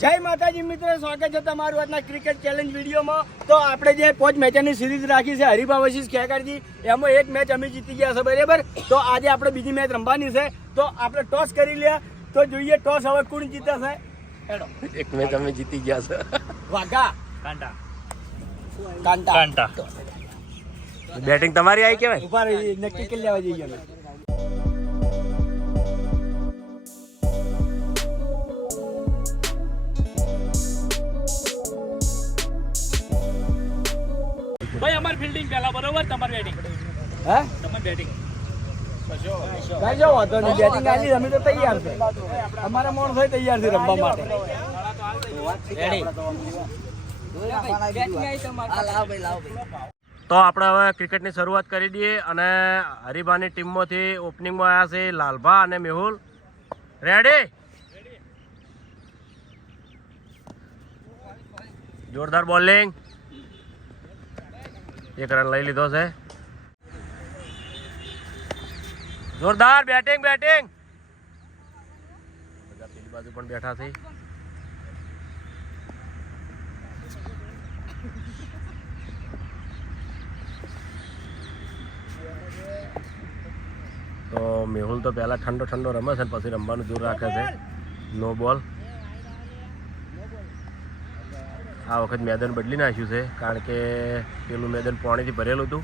જય માતાજી મિત્રો, સ્વાગત છે તમારું આજના ક્રિકેટ ચેલેન્જ વિડીયોમાં। તો આપણે જે 5 મેચની સિરીઝ રાખી છે હરીફા વર્સિસ ખેકરજી, એમાં એક મેચ અમે જીતી ગયા છે, બરાબર। તો આજે આપણે બીજી મેચ રમવાની છે, તો આપણે ટોસ કરી લ્યા। તો જોઈએ ટોસ હવે કોણ જીતે છે। હેડો, એક મેચ અમે જીતી ગયા છે। વાઘા કાંટા કાંટા કાંટા બેટિંગ તમારી આવી કેવાય। ઉભા રહી, નક્કી કરી લેવા જઈએ અમે। ભાઈ અમાર ફિલ્ડિંગ પહેલા બરોબર, તમાર બેટિંગ હે તમાર બેટિંગ ભાઈ જો વાંધો નહીં, બેટિંગ આલી અમે તો તૈયાર છે, અમારા માણસો તૈયાર છે રમવા માટે। તો આપણે હવે ક્રિકેટની શરૂઆત કરી દઈએ અને હરીબાની ટીમમાંથી ઓપનિંગમાં આવ્યા છે લાલભા અને મેહુલ। રેડી? જોરદાર બોલિંગ, એક રન લઈ લીધો છે। જોરદાર બેટિંગ બેટિંગ, પેલી બાજુ પણ બેઠા છે। તો મેહુલ તો પહેલા ઠંડો ઠંડો રમે છે, પછી રમવાનું દૂર રાખે છે। નો બોલ। આ વખત મેદાન બદલી નાખ્યું છે, કારણ કે પેલું મેદાન પાણીથી ભરેલું હતું,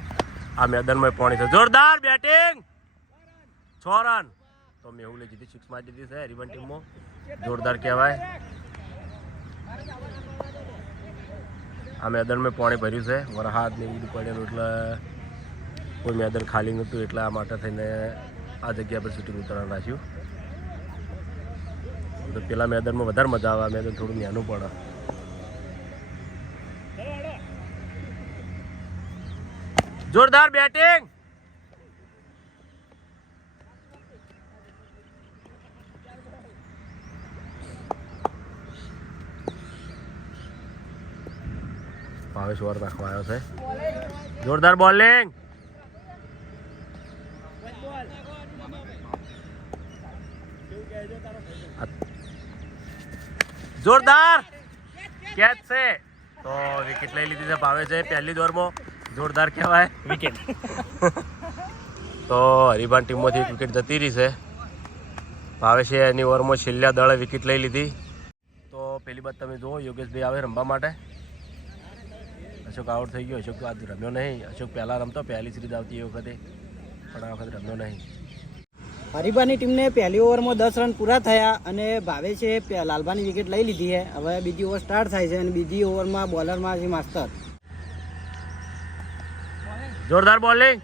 આ મેદાનમાં પાણી છે। જોરદાર બેટિંગ, 6 રન। તો મેહુલે જીતી 6 મારી દીધી છે હરીબાની ટીમમાં, જોરદાર કહેવાય। આ મેદાનમાં પાણી ભર્યું છે, વરસાદ ને બધું પડેલું, એટલે કોઈ મેદાન ખાલી નહોતું, એટલે આ માટે થઈને આ જગ્યા પર શૂટિંગ ઉતારવાનું રાખ્યું। તો પેલા મેદાનમાં વધારે મજા આવે, આ મેદાન થોડું નાનું પડે। જોરદાર બેટિંગ, ભાવેશ ઓવર નાખવા આવ્યો છે। જોરદાર બોલિંગ, જોરદાર કેચ છે। તો વિકેટ લઈ લીધી છે ભાવેશે પહેલી દોરમાં, જોરદાર કહેવાય વિકેટ। તો હરીબાની ટીમમાંથી એક વિકેટ જતી રહી છે। ભાવેશે એની ઓવરમાં છેલ્લા દળે વિકેટ લઈ લીધી। તો પેલી બાદ તમે જુઓ, યોગેશભાઈ આવે રમવા માટે। અશોક આઉટ થઈ ગયો, અશોક તો આજ રમ્યો નહીં। અશોક પહેલાં રમતો, પહેલી સિરીઝ આવતી એ વખતે, પણ આ વખતે રમ્યો નહીં। હરીબાની ટીમને પહેલી ઓવરમાં 10 રન પૂરા થયા અને ભાવેશે લાલભાની વિકેટ લઈ લીધી છે। હવે બીજી ઓવર સ્ટાર્ટ થાય છે અને બીજી ઓવરમાં બોલરમાં છે માસ્તર। જોરદાર બોલિંગ,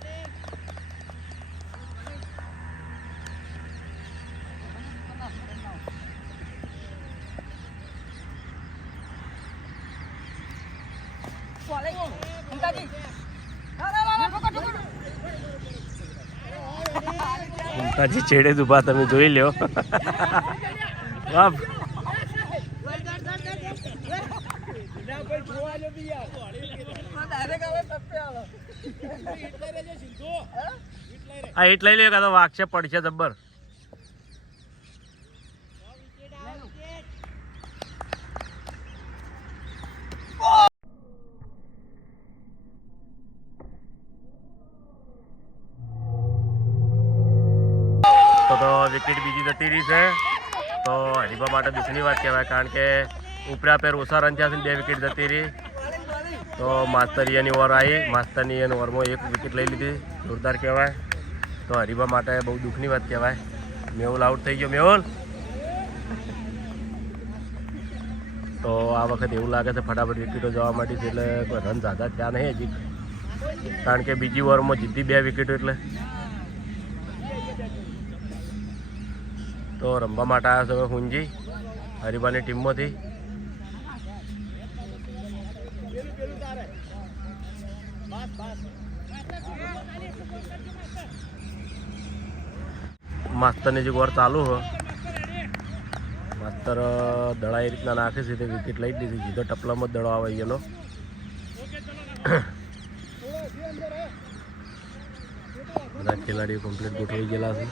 મમતાજી છેડે જ ઉભા, તમે જોઈ લ્યો। વાહ, આ હિટ લઈ લ્યો, કાં તો વાગશે પડશે જબ્બર। તો વિકેટ બીજી જતી રહી છે, તો હરીબા માટે દુઃખની વાત કહેવાય, કારણ કે ઉપરા પેર ઓછા રન થયા છે, 2 વિકેટ જતી રહી। તો માસ્તરિયાની ઓવર આવી, માસ્તરની ઓવરમાં 1 વિકેટ લઈ લીધી, જોરદાર કહેવાય। તો હરીબા માટે બહુ દુઃખની વાત કહેવાય। મેહુલ આઉટ થઈ ગયો, મેહુલ। તો આ વખત એવું લાગે છે ફટાફટ વિકેટો જવા માંડી છે, એટલે કોઈ રન ઝાઝા થયા નહીં હજી, કારણ કે બીજી ઓવરમાં જીતી 2 વિકેટો, એટલે તો રમવા માટે આવ્યા છે હવે હુંજી હરીબાની ટીમમાંથી। માસ્તરની જે ઓવર ચાલુ હોય, માસ્તર દડા એ રીતના નાખે છે, તે વિકેટ લઈ દીધી, સીધો ટપલામાં જ દડો આવે એનો। બધા ખેલાડીઓ કમ્પ્લીટ ગોઠવાઈ ગયેલા છે।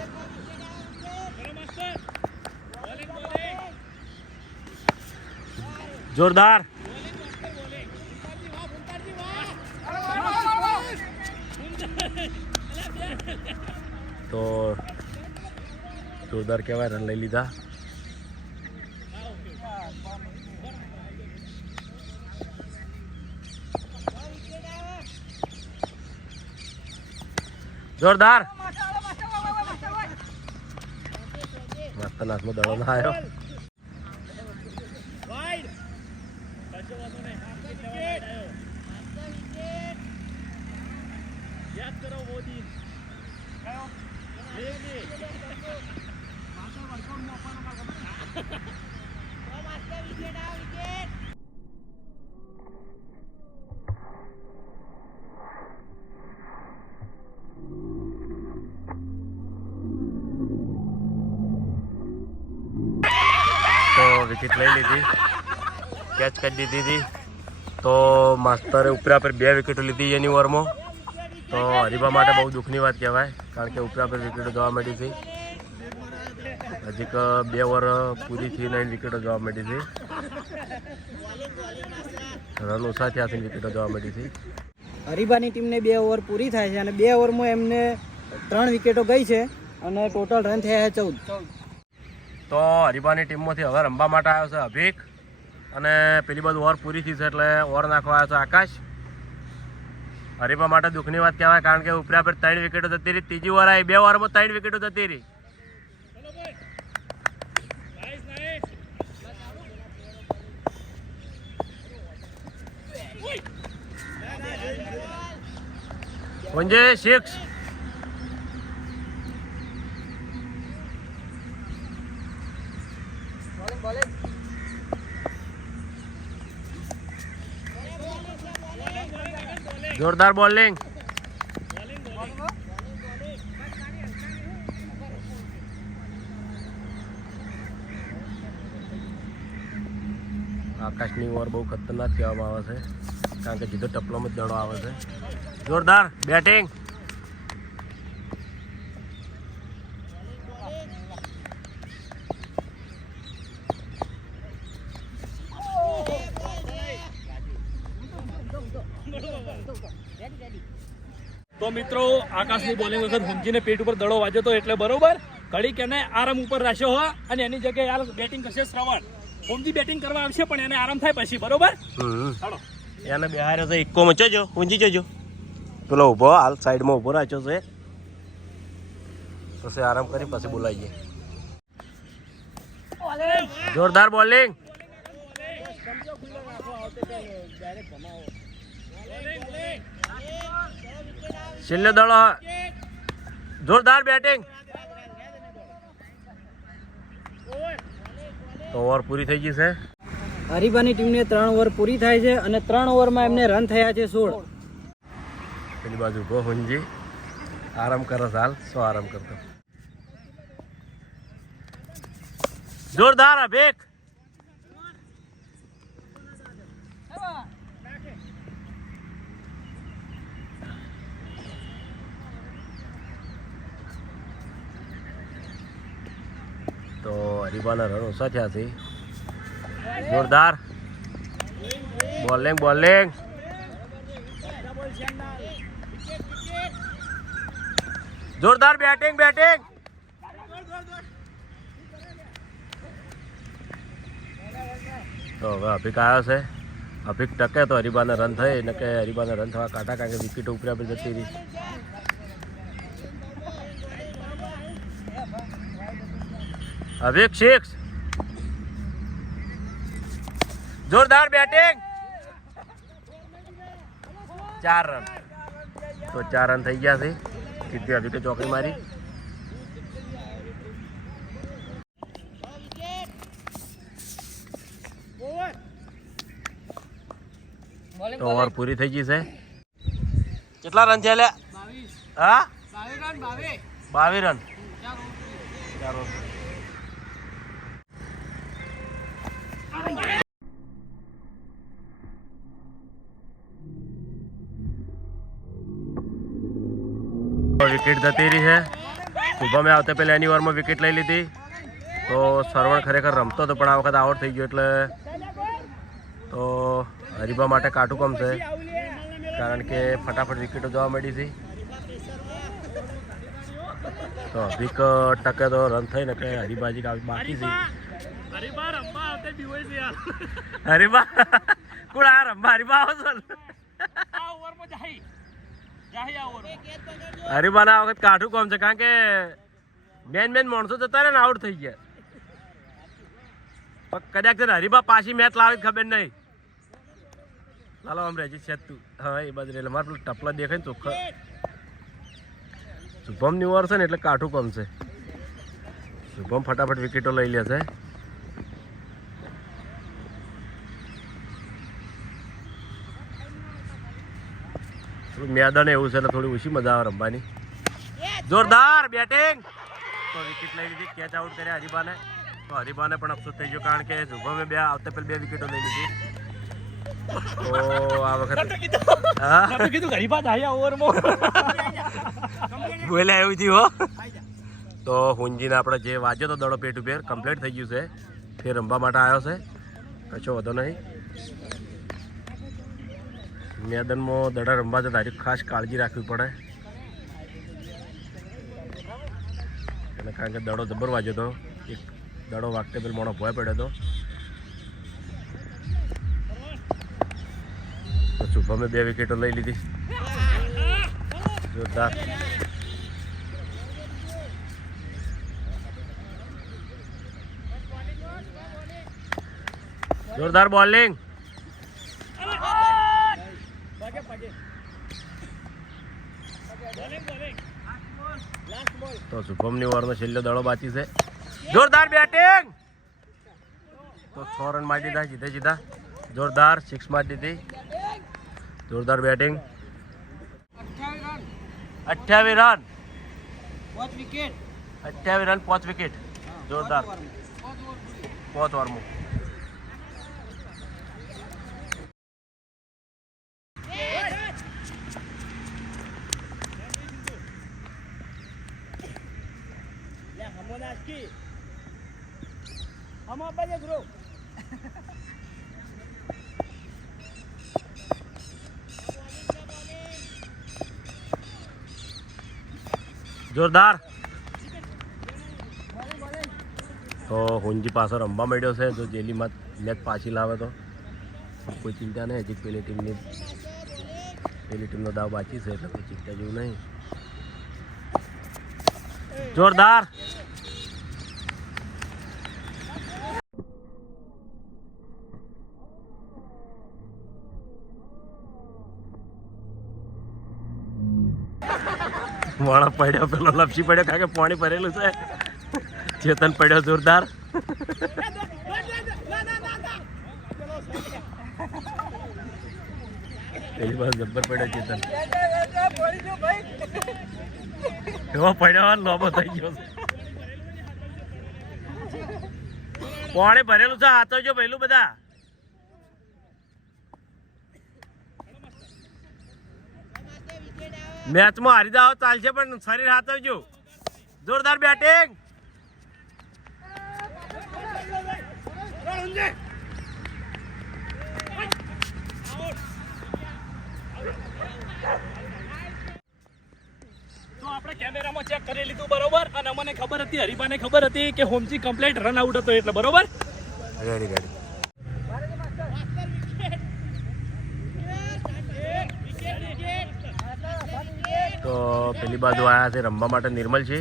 જોરદાર. તો જોરદાર કહેવાય, રન લઈ લીધા. જોરદાર. મસ્ત નાથનો દડો ના આવ્યો. તો વિકેટ લઈ લીધી, કેચ કરી દીધી હતી. તો માસ્તરે ઉપરા પર 2 વિકેટો લીધી એની ઓવરમાં. તો હરીફા માટે બહુ દુઃખની વાત કહેવાય, કારણ કે ઉપરા પર વિકેટો જોવા મળી હતી. હજી 2 ઓવર પૂરી થઈ 9 વિકેટો જોવા મળી હતી. રન ઓછા થયા છે, વિકેટો જોવા મળી હતી. હરીબાની ટીમને 2 ઓવર પૂરી થાય છે અને 2 ઓવરમાં એમને 3 વિકેટો ગઈ છે અને ટોટલ રન થયા છે 14. તો હરીફાની ટીમમાંથી હવે રમવા માટે આવ્યો છે અભિક, અને પેલી બાજુ ઓવર પૂરી થઈ છે એટલે ઓવર નાખવા આવ્યો છે આકાશ. હરીફા માટે દુઃખની વાત કહેવાય, કારણ કે ઉપરા પર 3 વિકેટો જતી રહી. ત્રીજી ઓવર આવી, 2 ઓવરમાં 3 વિકેટો જતી રહી. પંજે 6. જોરદાર બોલિંગ. આકાશની ઓવર બહુ ખતરનાક કહેવામાં આવે છે, કારણ કે સીધો ટપલોમાં જ દડો આવે છે. જોરદાર બેટિંગ. તો મિત્રો આકાશની બોલિંગ વખત હોમજીને પેટ ઉપર દડો વાગ્યો તો એટલે બરોબર ઘડીક એને આરામ ઉપર રાખ્યો હો, અને એની જગ્યાએ યાર બેટિંગ કરશે શ્રવણ. હોમજી બેટિંગ કરવા આવશે પણ એને આરામ થાય પછી, બરોબર. ચાલો એને બિહાર છે, ઇક્કો મચજો, ઊંચી જજો. પેલો ઊભો હાલ સાઈડમાં ઊભો રાખ્યો છે, પછી આરામ કરી પછી બોલાવીએ. જોરદાર બોલિંગ. છેલ્લે દડો. જોરદાર બેટિંગ. તો ઓવર પૂરી થઈ ગઈ છે. હરીબાની ટીમને 3 ઓવર પૂરી થાય છે અને 3 ઓવરમાં એમને રન થયા છે 16. પેલી બાજુ ઉભો હુંજી આરામ કરે છે હાલ, શું આરામ કરતો. જોરદાર અભિક. તો હરીફાના રન ઓછા થયા છે. જોરદાર બોલિંગ બોલિંગ. જોરદાર બેટિંગ બેટિંગ. તો હવે અભિક આવ્યો છે. અભિક ટકે તો હરીફાના રન થાય, ને કે હરીફાના રન થવા કાઢા, કારણ કે વિકેટ ઉપરા પર જતી રહી. અભિક 6. જોરદાર બેટિંગ. 4 રન. તો 4 રન થઈ ગયા છે. સીધી અભિકે ચોકડી મારી. તો ઓવર પૂરી થઈ ગઈ છે. કેટલા રન છે? 22. હા 22 રન. 4 રન. વિકેટ જતી રહી છે. શુભમે આવતા પહેલા એની ઓવરમાં વિકેટ લઈ લીધી. તો સરવણ ખરેખર રમતો હતો પણ આ વખત આઉટ થઈ ગયો એટલે તો હરીબા માટે કાટું કામ છે, કારણ કે ફટાફટ વિકેટો જોવા મળી છે. તો અભિક ટકે તો રન થઈ ને કે હરીબાજી બાકી છે. હરીબા રમવા આવતે બીવાય છે યાર. હરીબા કોણ આ રમવા હરીબા આવો છો? આ ઓવરમાં જાહી આ ઓવરમાં. હરીબાના આ વખત કાઠું કામ છે, કારણ કે મેન માણસો જતા રહે ને આઉટ થઈ ગયા. કદાચ હરીબા પાછી મેચ લાવી ખબર નહીં. ચાલો આમ રહેજી છે તું. હા એ બાજુ એટલે મારે પેલું ટપલા દેખાય ને ચોખ્ખા. શુભમની ઓવર છે ને એટલે કાઠું કામ છે. શુભમ ફટાફટ વિકેટો લઈ લે છે. મેદાન એવું છે એટલે થોડી ઓછી મજા આવે રમવાની. જોરદાર બેટિંગ. તો વિકેટ લઈ લીધી, કેચ આઉટ કર્યા હરીબાને. તો હરીબાને પણ અફસોસ થઈ ગયો, કારણ કે શુભમે આવતા પહેલા 2 વિકેટો લઈ લીધી. તો આ વખતે કીધું હરીબા જાહી આ ઓવરમાં. બોલ્યા એવું થયું હો. તો હુંજીને આપણે જે વાજ્યો તો દડો પેટ ઉપર કમ્પ્લીટ થઈ ગયું છે. ફેર રમવા માટે આવ્યો છે, કશો વધો નહીં. મેદાનમાં દડા રમવા તો તારી ખાસ કાળજી રાખવી પડે, એને કારણ કે દડો જબર વાગ્યો હતો. એક દડો વાગતે પેલો મોણો ભોય પડ્યો હતો. તો શુભમે 2 વિકેટો લઈ લીધી. જોરદાર. જોરદાર બોલિંગ. તો શુભમની ઓવરનો છેલ્લો દડો બાકી છે. જોરદાર બેટિંગ. તો 6 રન મારી દીધા સીધા. જોરદાર 6 મારી દીધી. જોરદાર batting. 28 run 5 wicket. 28 run 5 wicket. જોરદાર 4th ઓવરમાં. જોરદાર. તો હુંજી પાછો રમવા માંડ્યો છે. જો જેલીમાં મેચ પાછી લાવે તો કોઈ ચિંતા નહીં. હજી પેલી ટીમનો દાવ બાકી છે એટલે કોઈ ચિંતા જેવું નહીં. જોરદાર. વાળા પડ્યો, પેલો લપસી પડ્યો, કારણ કે પાણી ભરેલું છે. ચેતન પડ્યો જોરદાર. પેલી બાજુ જબ્બર પડ્યો ચેતન. એવો પડ્યો લોબો થઈ ગયો. પાણી ભરેલું છે, હાથવજો પહેલું બધા. મેચમાં હારી જાવ ચાલશે, પણ શરીર હાથવજો. જોરદાર બેટિંગ. તો આપણે કેમેરામાં ચેક કરી લીધું બરોબર, અને અમને ખબર હતી, હરીબાને ખબર હતી કે હોમજી કમ્પ્લીટ રન આઉટ હતો એટલે બરોબર. Ready ready. તો પેલી બાજુ આયા છે રમવા માટે નિર્મલ છે.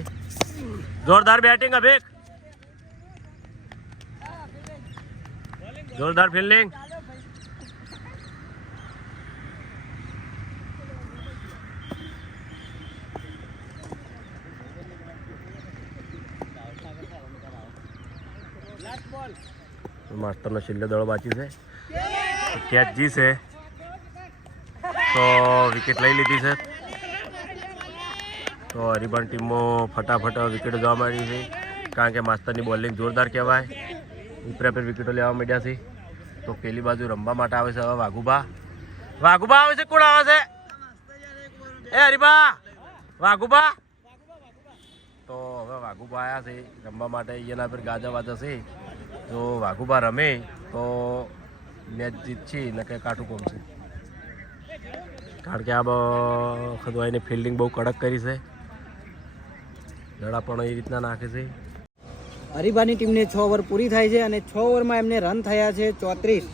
જોરદાર બેટિંગ અભિક. જોરદાર ફિલ્ડિંગ. માસ્ટરનો છેલ્લો દડો બાકી છે. કેચ જી છે તો વિકેટ લઈ લીધી છે. તો હરીબાન ટીમમાં ફટાફટ વિકેટો જોવા મળી છે, કારણ કે માસ્ટરની બોલિંગ જોરદાર કહેવાય. ઉપરે પર વિકેટો લેવા માંડ્યા છે. તો પેલી બાજુ રમવા માટે આવે છે હવે વાઘુબા. વાઘુબા આવે છે. કોણ આવે છે? એ હરીબા વાઘુબા. તો હવે વાઘુબા આવ્યા છે રમવા માટે. એના પર ગાજા વાજા છે. જો વાઘુબા રમે તો મેચ જીતશે ને કે કાઠું કોમશે, કારણ કે આ વખત એની ફિલ્ડિંગ બહુ કડક કરી છે, દડા પણ એ રીતના નાખે છે. હરીબાની ટીમને 6 ઓવર પૂરી થાય છે અને 6 ઓવરમાં એમને રન થયા છે 34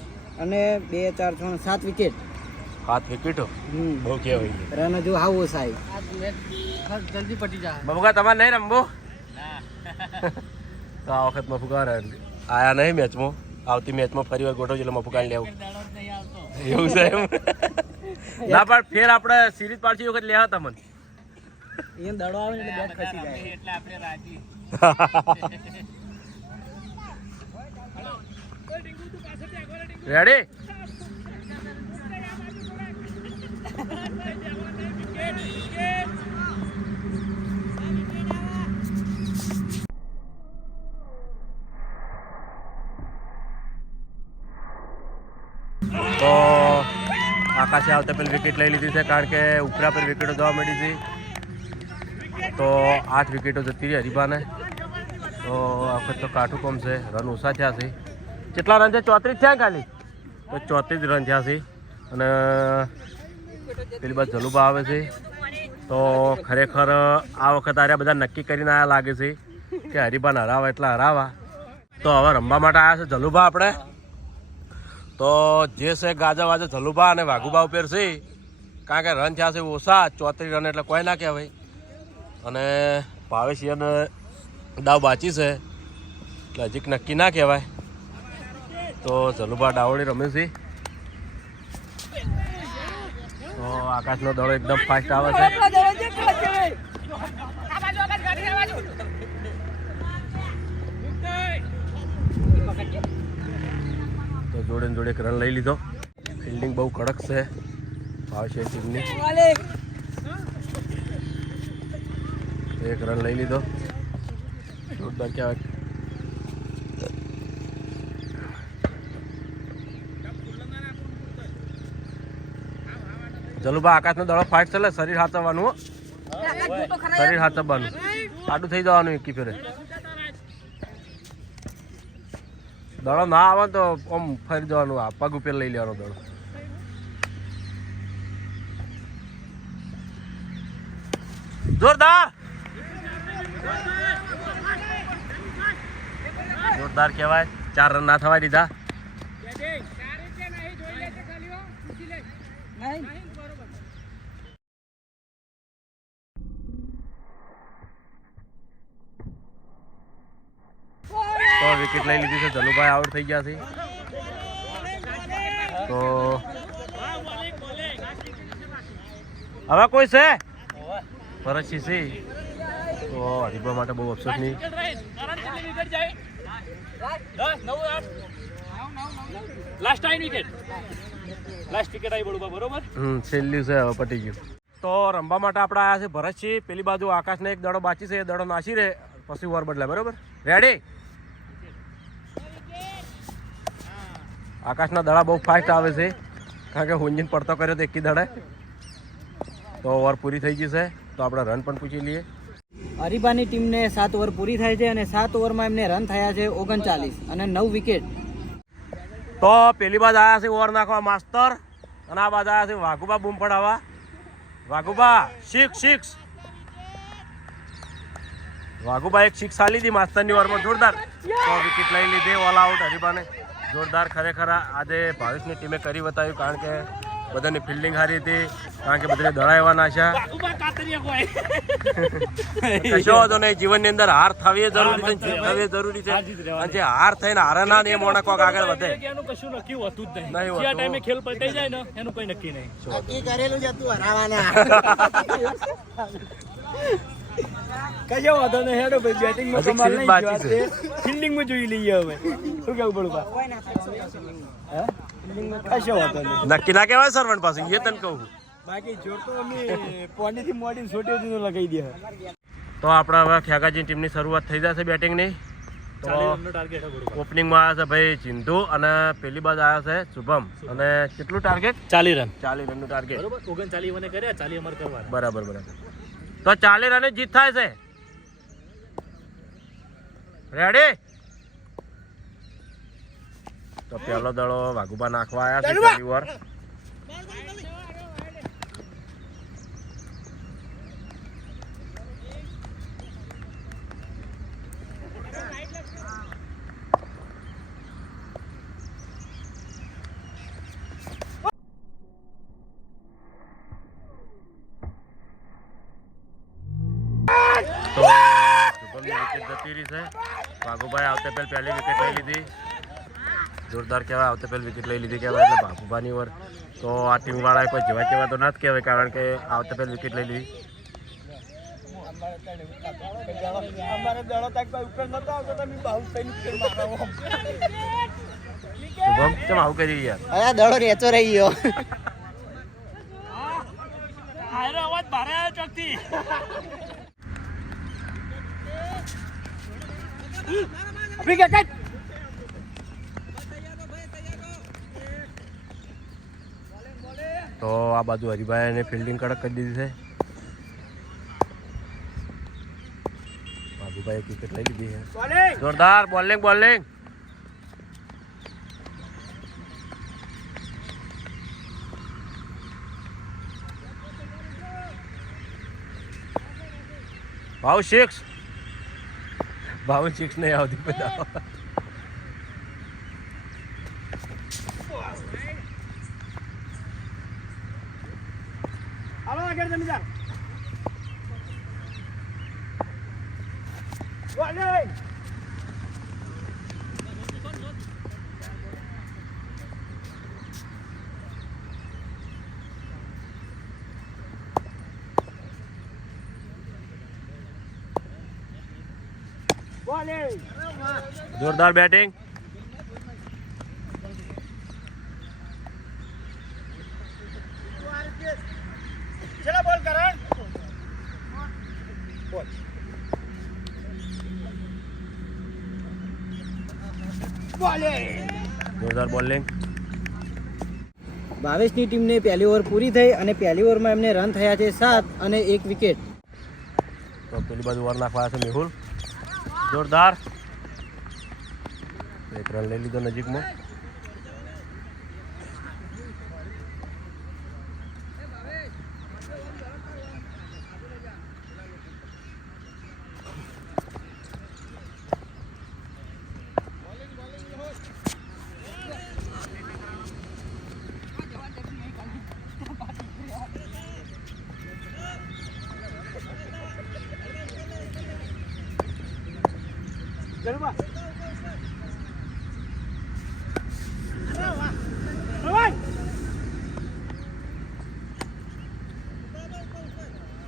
અને 2 4 6 7 વિકેટ. 7 વિકેટો બહુ કહેવાય. રન હજુ આવો સાહેબ જલ્દી પટી જાય. મફુકા તમારે નહીં રમવું તો આ વખત મફુકા આયા નહીં મેચમાં. આવતી મેચમાં ફરી વાર ગોઠવજો એટલે મફુકા લેવું એવું છે એમ. ના પણ ફેર આપણે સિરીઝ પાડશી વખત લેવા તમને એમ દડો આવે એટલે બેટ ખસી જાય એટલે આપણે રાજી. રેડી? તો આકાશે આવતા પેલી વિકેટ લઈ લીધી છે, કારણ કે ઉપરા પર વિકેટો જોવા મળી છે. તો 8 વિકેટો જતી રહી હરીબાને. તો આ વખત તો કાઠું કોમ છે, રન ઓછા થયા છે. કેટલા રન છે? 34 થયા ખાલી. તો 34 રન થયા છે. અને પેલી બાદ જલુબા આવે છે. તો ખરેખર આ વખત આર્યા બધા નક્કી કરીને આવ્યા લાગે છે કે હરીબાને હરાવા એટલે હરાવા. તો હવે રમવા માટે આવ્યા છે જલુબા આપણે. તો જે છે ગાજા વાજા જલુબા અને વાઘુબા ઉપર છે, કારણ કે રન થયા છે ઓછા, 34 રન એટલે કોઈ ના કહેવાય. અને ભાવેશિયાને દાવ બાચી છે એટલે હજી નક્કી ના કહેવાય. તો જલુબા ડાવડી રમે છે. તો આકાશનો દડો એકદમ ફાસ્ટ આવે છે. તો જોડે ને જોડે એક રન લઈ લીધો. ફિલ્ડિંગ બહુ કડક છે ભાવેશિયા ટીમની. એક રન લઈ લીધો. જોરદાર કહેવાય. જલુબા આકાશનો દડો ફાઇટ ચાલે, શરીર હાથવાનું, શરીર હાથવાનું, આડું થઈ જવાનું એકી ફેરે. દડો ના આવે તો આમ ફરી જવાનું, આ પગ ઉપર લઈ લેવાનો દડો. જોરદાર જોરદાર કહેવાય. 4 રન ના થવા દીધા. તો વિકેટ લઈ લીધી છે, જલુભાઈ આઉટ થઈ ગયા છે. તો હવે કોઈ છે ફરજી છે તો હરીબા માટે બહુ અફસોસ નહીં. છેલ્લી છે, હવે પટી ગયું. તો રમવા માટે આપણે આવ્યા છે ભરતસિંહ. પેલી બાજુ આકાશને એક દડો બાકી છે, એ દડો નાસી રહે પછી ઓવર બદલાય. બરોબર? રેડી? આકાશના દડા બહુ ફાસ્ટ આવે છે, કારણ કે હુંજીન પડતો કર્યો તો એકી દડે. તો ઓવર પૂરી થઈ ગઈ છે. તો આપણે રન પણ પૂછી લઈએ. હરીબાની ટીમને 7 ઓવર પૂરી થાય છે અને 7 ઓવરમાં એમને રન થયા છે 39 અને 9 વિકેટ. તો પેલી બાદ આવ્યા છે ઓવર નાખવા માસ્તર, અને આ બાદ આવ્યા છે વાઘુબા બૂમ પડાવવા. વાઘુબા સિક્સ. વાઘુબા એક સિક્સ આલી હતી માસ્તરની ઓવરમાં, જોરદાર. તો વિકેટ લઈ લીધી, ઓલ આઉટ હરીબાને. જોરદાર ખરેખર આજે ભાવેશની ટીમે કરી બતાવ્યું, કારણ કે બધાની ફિલ્ડિંગ સારી હતી, કારણ કે બધાને દડા એવા નાખ્યા. કશો વાંધો નહીં, જીવનની અંદર હાર થવી જરૂરી છે, જીતવી જરૂરી છે. અને જે હાર થઈને હારે ના એ મોણા કોક આગળ વધે. કશું નક્કી હોતું જ નહીં નહીં. હોતું. જે ટાઈમે ખેલ પલટાઈ જાય ને એનું કોઈ નક્કી નહીં. કરેલું જ હતું હરાવાના. કશો વાંધો નહીં, હેડો ભાઈ. બેટિંગમાં હજી કમાલ series નહીં બાકી જોવા છે. છે. ફિલ્ડિંગમાં જોઈ લઈએ હવે. શું કેવું પડું બા? હે? ફિલ્ડિંગમાં કશો વાંધો નહીં. નક્કી ના કહેવાય સરવણ પાસે, એ તને કહું. બાકી જો તો અમે પોણીથી મોડી છોટી સુધી લગાવી દે. તો આપણે હવે ખેગાજી ટીમની શરૂઆત થઈ જશે બેટિંગની. તો ઓપનિંગમાં આવ્યા છે ભાઈ ચિંધુ, અને પેલી બાજુ આવ્યા છે શુભમ. અને કેટલું ટાર્ગેટ? 40 રન. 40 રનનું ટાર્ગેટ. બરોબર, 39 મને કર્યા, 40 અમારે કરવાના. બરાબર. તો 40 રને જીત થાય છે. રેડી? તો તો પહેલો દડો વાઘુબા નાખવા આવ્યા છે પહેલી વાર. તો શુભમની વિકેટ જતી રહી છે. વાઘુભાઈ આવતે પહેલી વિકેટ લઈ લીધી. જોરદાર કહેવાય, આવતે પહેલી વિકેટ લઈ લીધી કહેવાય એટલે વાઘુભાની ઓવર. તો આ ટીમવાળાએ કોઈ જવાય કહેવાય તો નથી કહેવાય, કારણ કે આવતે પહેલી વિકેટ લઈ લીધી. શુભમ કેમ આવું કરી યાર? અરે દડો રેચો રહી ગયો. આયરો અવાજ ભારે આવ્યો ચોકથી. તો આ બાજુ હરિભાઈને ફિલ્ડિંગ કડક કરી દીધી છે. બાબુભાઈ વિકેટ લઈ લીધી છે. જોરદાર બોલિંગ બોલિંગ. ભાવ 6 નહીં આવતી બધા. હાલો આગળ જમીદાર. બોલિંગ. બોલિંગ. જોરદાર બેટિંગ. ચલો બોલ કરણ. બોલ. બોલિંગ. જોરદાર બોલિંગ. 22ની ટીમને પહેલી ઓવર પૂરી થઈ અને પહેલી ઓવરમાં એમને રન થયા છે 7 અને 1 વિકેટ. તો પેલી બાજુ ઓવર નાખવા છે મેહુલ. જોરદાર. એક રન લઈ લીધો નજીકમાં. જલવા.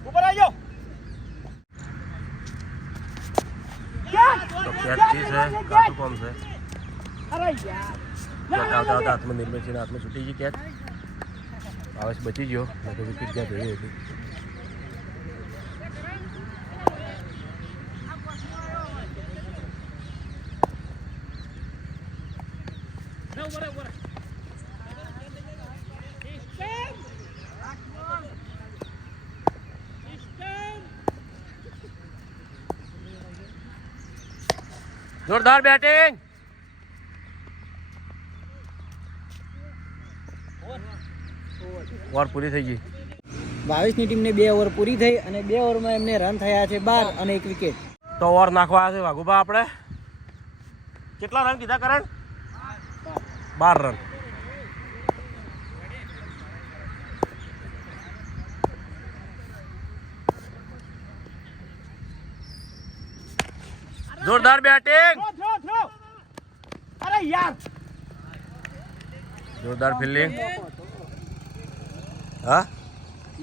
ઉપર આવી જાઓ. તો કેચ થી છે કાટું કોમ છે. અરે યાર. કેચ આવતા આવતા હાથમાં નિર્મલસિંહના હાથમાં છૂટી ગઈ કેચ. ભાવેશ બચી ગયો, નહીં તો વિકેટ ક્યાં જોઈ હતી. જોરદાર બેટિંગ. ઓવર પૂરી થઈ ગઈ. 22ની ટીમને 2 ઓવર પૂરી થઈ અને 2 ઓવરમાં એમને રન થયા છે 12 અને 1 વિકેટ. તો ઓવર નાખવા છે વાઘુભા આપણે. કેટલા રન કીધા કરણ? 12 રન. જોરદાર બેટિંગ. થ્રો. અરે યાર. જોરદાર ફિલ્ડિંગ. હા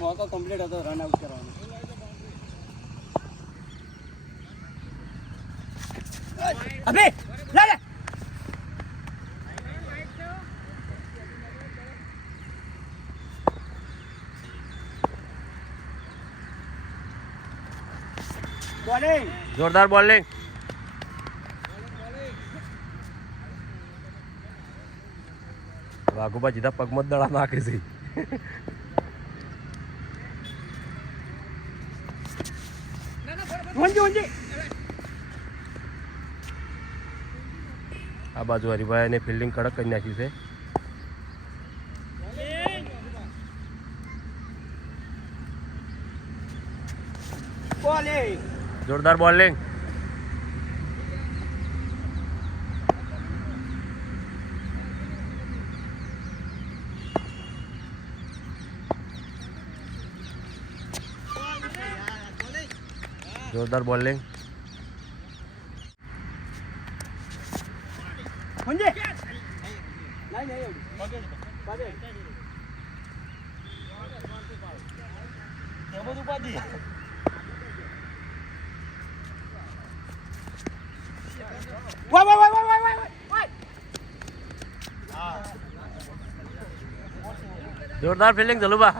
મોકો કમ્પ્લીટ હતો રન આઉટ કરવાનો. અબે લે લે. બોલિંગ. જોરદાર બોલિંગ. વાઘુભા સીધા પગમાં જ દડા નાખે છે. ઊંજી. આ બાજુ હરિભાઈને ફિલ્ડિંગ કડક કરી નાખી છે. બોલિંગ જોરદાર બોલિંગ. જોરદાર બોલિંગ. સમજે નહીં એવું વાહ વાહ વાહ વાહ વાહ વાહ. જોરદાર ફિલ્ડિંગ ધલુબા.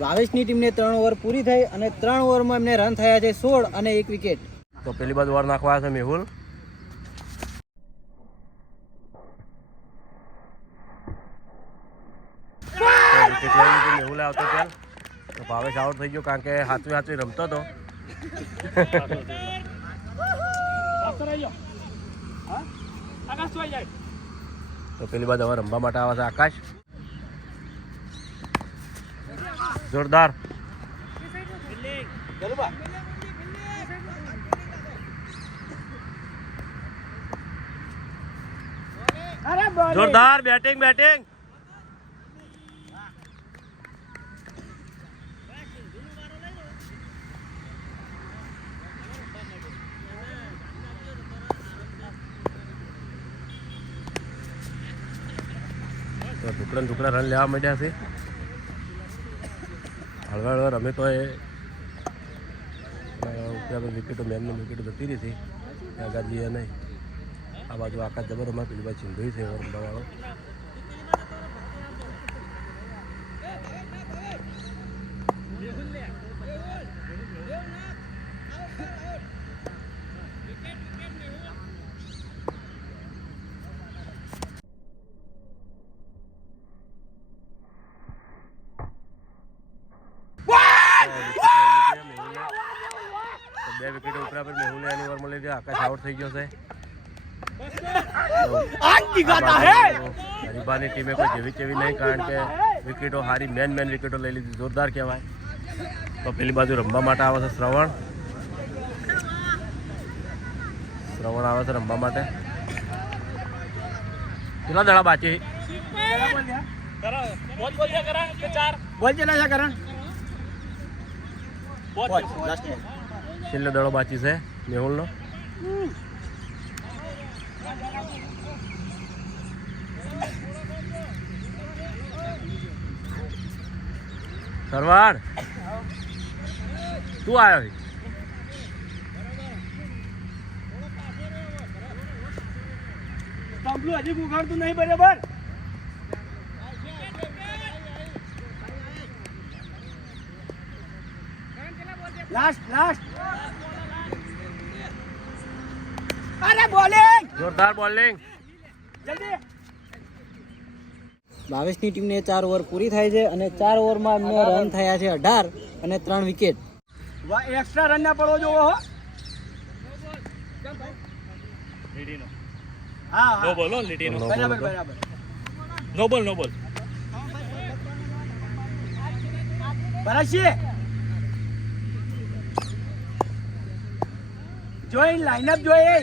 ભાવેશની ટીમને 3 ઓવર પૂરી થઈ અને 3 ઓવરમાં એમને રન થયા છે 16 અને 1 વિકેટ. તો પેલી બાજુ વાર નાખવા છે મેહુલ. વિકેટ લઈ લીધી મેહુલે આવતો ચાલ. તો ભાવેશ આઉટ થઈ ગયો કારણ કે હાથવી રમતો હતો. આકાશ જોઈ જાય. તો પેલી બાજુ હવે રમવા માટે આવે છે આકાશ. જોરદાર. અરે બોલિંગ જોરદાર બેટિંગ બેટિંગ. ટુકડા રન લેવા માંડ્યા છે. હળવા હળવા રમે તો એ વિકેટો મેમની વિકેટો જતી રહી હતી આગાજી નહીં. આ બાજુ આકાશ જબર રમા, પેલી બાજુ સિંધુઈ છે રમવાવાળો. બે વિકેટો ઉપરા પર મેહુલે એની ઓવરમાં લઈ ગયા. આકાશ આઉટ થઈ ગયો છે. આજ દિખાતા હે. હરિભાની ટીમે કોઈ જેવી તેવી નહીં કારણ કે વિકેટો હારી મેન વિકેટો લઈ લીધી. જોરદાર કહેવાય. તો પેલી બાજુ રમવા માટે આવે છે શ્રવણ. આવે છે રમવા માટે. કેટલા દડા બાકી? બોલ કરા કે 4 બોલ ચલા જા કરણ. બોલ લાસ્ટ બોલ. છેલ્લો દડો બાકી છે મેહુલનો. સરવાળ તું આવ્યો. તંબલું હજી ઉઘાડતું નહીં બરાબર. લાસ્ટ અરે બોલિંગ જોરદાર બોલિંગ. જલ્દી. ભાવેશની ટીમને 4 ઓવર પૂરી થાય છે અને 4 ઓવરમાં એમને રન થયા છે 18 અને 3 વિકેટ. વાહ, એક્સ્ટ્રા રન ના પડવો જોવો હો. લીડીનો હા નો બોલ લીડીનો બરાબર બરાબર. નો બોલ બરાશી જોઈન લાઈનઅપ જોઈએ.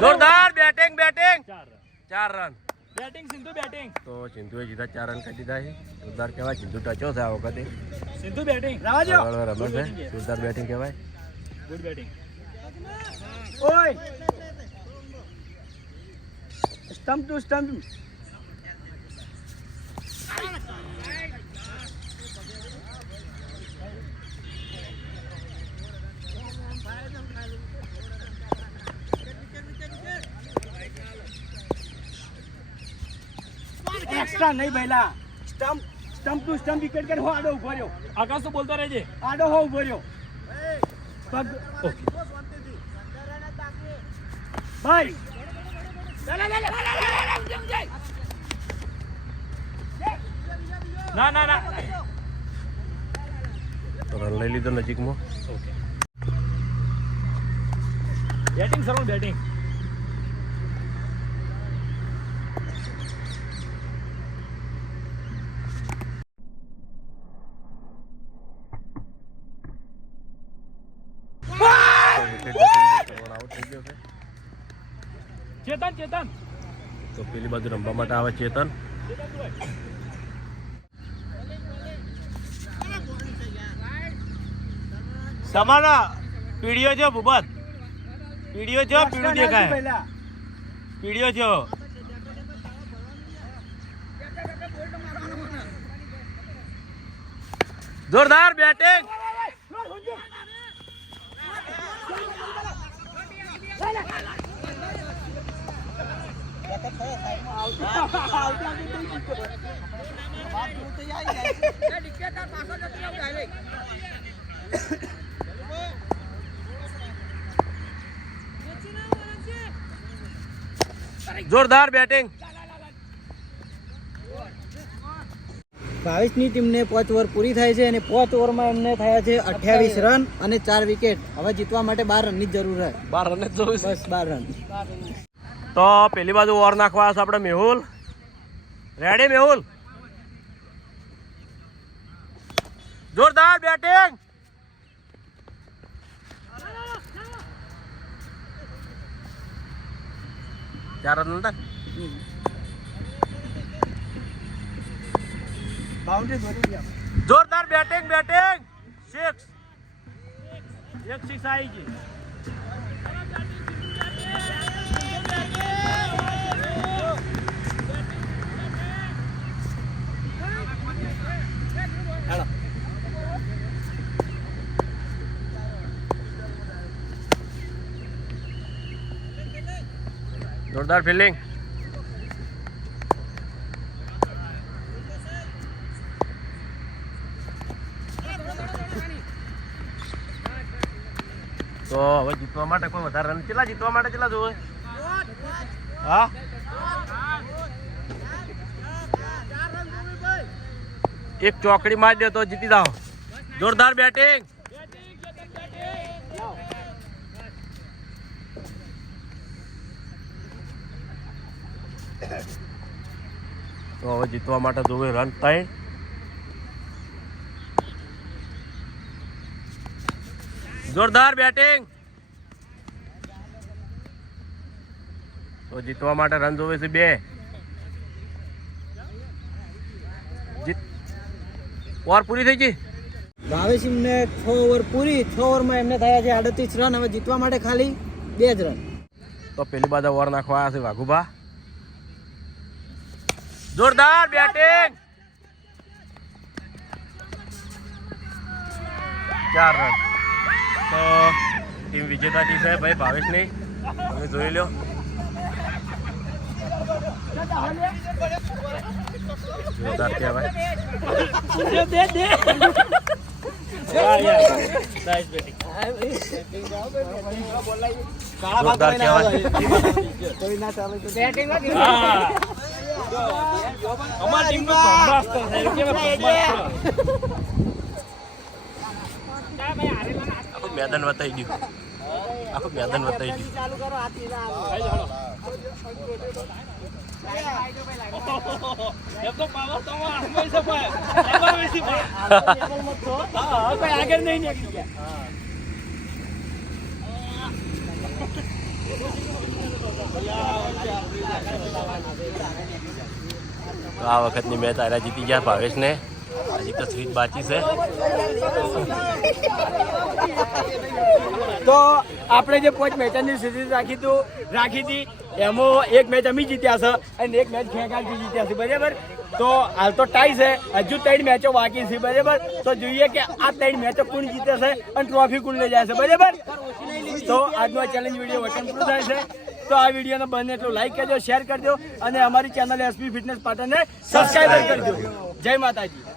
જોરદાર batting 4 run. Batting Sindhu batting તો સિંધુએ સીધા 4 રન કરી દીધા છે. જોરદાર કહેવાય. સિંધુ ટચો છે આ વખતે. સિંધુ બેટિંગ રાવા દો. રમે છે. જોરદાર બેટિંગ કહેવાય. ગુડ બેટિંગ ઓય સ્ટમ્પ ટુ સ્ટમ્પ. એક્સ્ટ્રા નહીં ભઈલા. સ્ટમ્પ ટુ સ્ટમ્પ વિકેટ કે હો આડો ઉભો રહ્યો. આકાશ તો બોલતો રહેજે. આડો હો ઉભો રહ્યો. પગ ભાઈ ના તો રન લઈ લીધો નજીકમાં. બેટિંગ સરળ બેટિંગ. આઉટ થઈ ગયો છે. ચેતન તો પેલી બાજુ રમવા માટે આવે ચેતન. તમારા પીડીઓ છે ભૂપત, પીડીઓ છે, પીડું દેખાય, પીડીઓ છે. જોરદાર બેટિંગ. જોરદાર બેટિંગ. 22ની ટીમને 5 ઓવર પૂરી થાય છે અને 5 ઓવરમાં એમને થયા છે 28 રન અને 4 વિકેટ. હવે જીતવા માટે 12 રનની જ જરૂર છે. 12 રન જ જોઈશે. બસ 12 રન. તો પેલી બાજુ ઓવર નાખવા છે આપણે મેહુલ. રેડી મેહુલ? જોરદાર બેટિંગ. ચાર રન હતા. જોરદાર બેટિંગ. 6 એક 6 આવી ગઈ. જોરદાર ફિલ્ડિંગ. તો હવે જીતવા માટે કોઈ વધારે રન કેટલા જીતવા માટે કેટલા જોવે? હા, એક ચોકડી મારી દે તો જીતી જાઓ. જોરદાર બેટિંગ. તો હવે જીતવા માટે જોવે રન 3. જોરદાર બેટિંગ. તો જીતવા માટે રન જોવે છે 2. ઓવર પૂરી થઈ ગઈ. 22ને 6 ઓવર પૂરી. 6 ઓવરમાં એમને થયા છે 38 રન. હવે જીતવા માટે ખાલી 2 જ રન. તો પેલી બાજુ ઓવર નાખવા આવ્યા છે વાઘુભા. જોરદાર બેટિંગ. 4 રન. તો ટીમ વિજેતાની છે ભાઈ ભાવેશની. તમે જોઈ લો. જોરદાર કહેવાય. જોરદાર કહેવાય. અમારી ટીમનો બ્રહ્માસ્ત્ર છે. આખું મેદાન વતાઈ ગયું. આખું મેદાન વતાઈ ગયું. એમનો પાવર તો આસમાઈ છે ભાઈ. એમાં બેસી ભાઈ. હા, ભાઈ આગળ નહીં નીકળી ગયા. તો આ વખતની મેચ આરા જીતી ગયા ભાવેશને. હજી તો સ્વીટ બાકી છે. તો આપણે જે 5 મેચની સિરીઝ રાખી હતી એમાં એક મેચ અમે જીત્યા છે અને એક મેચ ખેગાલથી જીત્યા છે. બરાબર? તો હાલ તો ટાઈ છે. હજુ 3 મેચો બાકી છે. બરાબર? તો જોઈએ કે આ 3 મેચો કોણ જીતે છે અને ટ્રોફી કોણ લઈ જાય છે. બરાબર? તો આજનો આ ચેલેન્જ વિડીયો વચન પૂરું થાય છે. તો આ વિડીયોને બને એટલું લાઈક કરજો, શેર કરજો અને અમારી ચેનલ એસપી ફિટનેસ પાટણને સબસ્ક્રાઈબ કરજો. જય માતાજી.